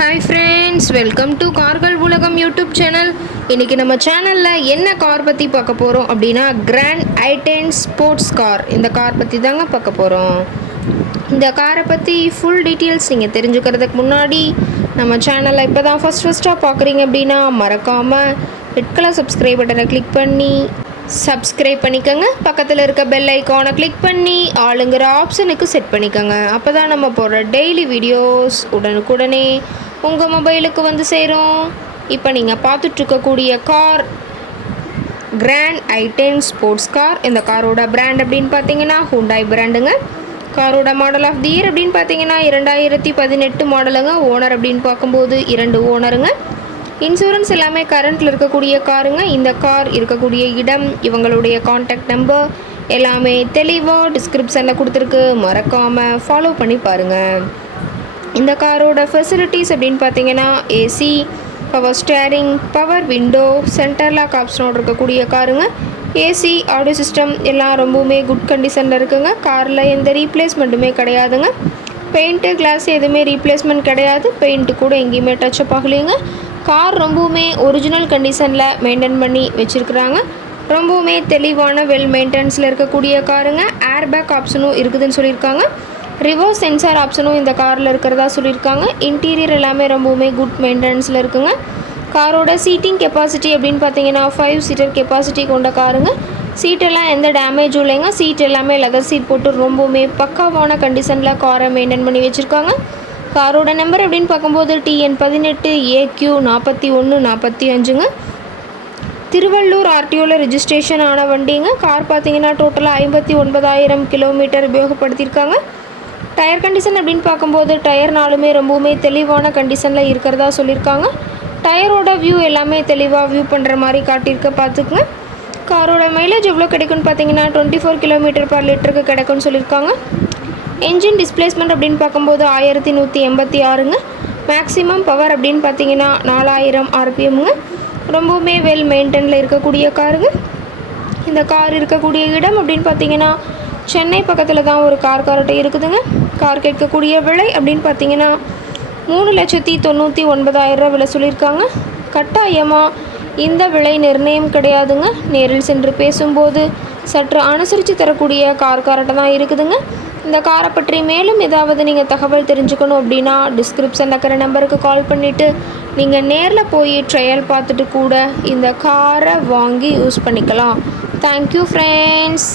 Hi friends, welcome to கார்கள் உலகம் YouTube channel. இன்றைக்கி நம்ம சேனலில் என்ன கார் பற்றி பார்க்க போகிறோம் அப்படின்னா கிராண்ட் i10 ஸ்போர்ட்ஸ் கார். இந்த கார் பற்றி தாங்க பார்க்க போகிறோம். இந்த காரை பற்றி ஃபுல் டீட்டெயில்ஸ் நீங்கள் தெரிஞ்சுக்கிறதுக்கு முன்னாடி நம்ம சேனலை இப்போ தான் ஃபஸ்ட்டாக பார்க்குறீங்க அப்படின்னா மறக்காமல் ரெட் கலர் சப்ஸ்கிரைப் பட்டனை கிளிக் பண்ணி சப்ஸ்கிரைப் பண்ணிக்கோங்க. பக்கத்தில் இருக்க பெல் ஐக்கானை கிளிக் பண்ணி ஆளுங்கிற ஆப்ஷனுக்கு செட் பண்ணிக்கோங்க. அப்போ தான் நம்ம போடுற டெய்லி வீடியோஸ் உடனுக்குடனே உங்கள் மொபைலுக்கு வந்து சேரும். இப்போ நீங்கள் பார்த்துட்ருக்கக்கூடிய car grand i10 sports car. இந்த காரோட பிராண்ட் அப்படின்னு பார்த்தீங்கன்னா ஹூண்டாய் பிராண்டுங்க. காரோட மாடல் ஆஃப் தி இயர் அப்படின்னு பார்த்தீங்கன்னா 2018 மாடலுங்க. ஓனர் அப்படின்னு பார்க்கும்போது 2 ஓனருங்க. இன்சூரன்ஸ் எல்லாமே கரண்ட்டில் இருக்கக்கூடிய காருங்க. இந்த கார் இருக்கக்கூடிய இடம், இவங்களுடைய காண்டாக்ட் நம்பர் எல்லாமே தெளிவாக டிஸ்கிரிப்ஷனில் கொடுத்துருக்கு. மறக்காமல் ஃபாலோ பண்ணி பாருங்கள். இந்த காரோட ஃபெசிலிட்டிஸ் அப்படின்னு பார்த்தீங்கன்னா AC, power steering, power window, centre lock ஆப்ஷனோடு இருக்கக்கூடிய காருங்க. ஏசி, ஆடியோ சிஸ்டம் எல்லாம் ரொம்பவுமே குட் கண்டிஷனில் இருக்குங்க. காரில் எந்த ரீப்ளேஸ்மெண்ட்டுமே கிடையாதுங்க. பெயிண்ட்டு, கிளாஸ் எதுவுமே ரீப்ளேஸ்மெண்ட் கிடையாது. பெயிண்ட்டு கூட எங்கேயுமே டச்சப் ஆகலைங்க. கார் ரொம்பவுமே ஒரிஜினல் கண்டிஷனில் மெயின்டைன் பண்ணி வச்சுருக்குறாங்க. ரொம்பவுமே தெளிவான வெல் மெயின்டெனன்ஸில் இருக்கக்கூடிய காருங்க. ஏர் பேக் ஆப்ஷனும் இருக்குதுன்னு சொல்லியிருக்காங்க. ரிவர்ஸ் சென்சார் ஆப்ஷனும் இந்த காரில் இருக்கிறதா சொல்லியிருக்காங்க. இன்டீரியர் எல்லாமே ரொம்பவுமே குட் மெயின்டெனன்ஸில் இருக்குங்க. காரோட சீட்டிங் கெப்பாசிட்டி அப்படின்னு பார்த்தீங்கன்னா 5 சீட்டர் கெப்பாசிட்டி கொண்ட காருங்க. சீட்டெல்லாம் எந்த டேமேஜும் இல்லைங்க. சீட் எல்லாமே லெதர் சீட் போட்டு ரொம்பவுமே பக்காவான கண்டிஷனில் காரை மெயின்டைன் பண்ணி வச்சுருக்காங்க. காரோட நம்பர் அப்படின்னு பார்க்கும்போது TN18 AQ 4145ங்க. திருவள்ளூர் ஆர்டிஓவில் ரெஜிஸ்ட்ரேஷன் ஆன வண்டிங்க. கார் பார்த்தீங்கன்னா டோட்டலாக 59,000 கிலோமீட்டர் உபயோகப்படுத்தியிருக்காங்க. டயர் கண்டிஷன் அப்படின்னு பார்க்கும்போது டயர் நாளுமே ரொம்பவுமே தெளிவான கண்டிஷனில் இருக்கிறதா சொல்லியிருக்காங்க. டயரோட வியூ எல்லாமே தெளிவாக வியூ பண்ணுற மாதிரி காட்டியிருக்க பார்த்துக்குங்க. காரோட மைலேஜ் எவ்வளோ கிடைக்குன்னு பார்த்தீங்கன்னா 24 km/லிட்டருக்கு கிடைக்கும்னு சொல்லியிருக்காங்க. என்ஜின் டிஸ்பிளேஸ்மெண்ட் அப்படின்னு பார்க்கும்போது 1186ங்க. மேக்ஸிமம் பவர் அப்படின்னு பார்த்தீங்கன்னா 4000 RPMங்க. ரொம்பவுமே வெல் மெயின்டெனில் இருக்கக்கூடிய காருங்க. இந்த கார் இருக்கக்கூடிய இடம் அப்படின்னு பார்த்தீங்கன்னா சென்னை பக்கத்தில் தான் ஒரு கார்ட்டை இருக்குதுங்க. கார் கேட்கக்கூடிய விலை அப்படின்னு பார்த்தீங்கன்னா 3,99,000 விலை சொல்லியிருக்காங்க. கட்டாயமாக இந்த விலை நிர்ணயம் கிடையாதுங்க. நேரில் சென்று பேசும்போது சற்று அனுசரித்து தரக்கூடிய கார்ட்டை தான் இருக்குதுங்க. இந்த காரை பற்றி மேலும் ஏதாவது நீங்கள் தகவல் தெரிஞ்சுக்கணும் அப்படின்னா டிஸ்கிரிப்ஷன் இருக்கிற நம்பருக்கு கால் பண்ணிவிட்டு நீங்கள் நேரில் போய் ட்ரையல் பார்த்துட்டு கூட இந்த காரை வாங்கி யூஸ் பண்ணிக்கலாம். Thank you friends.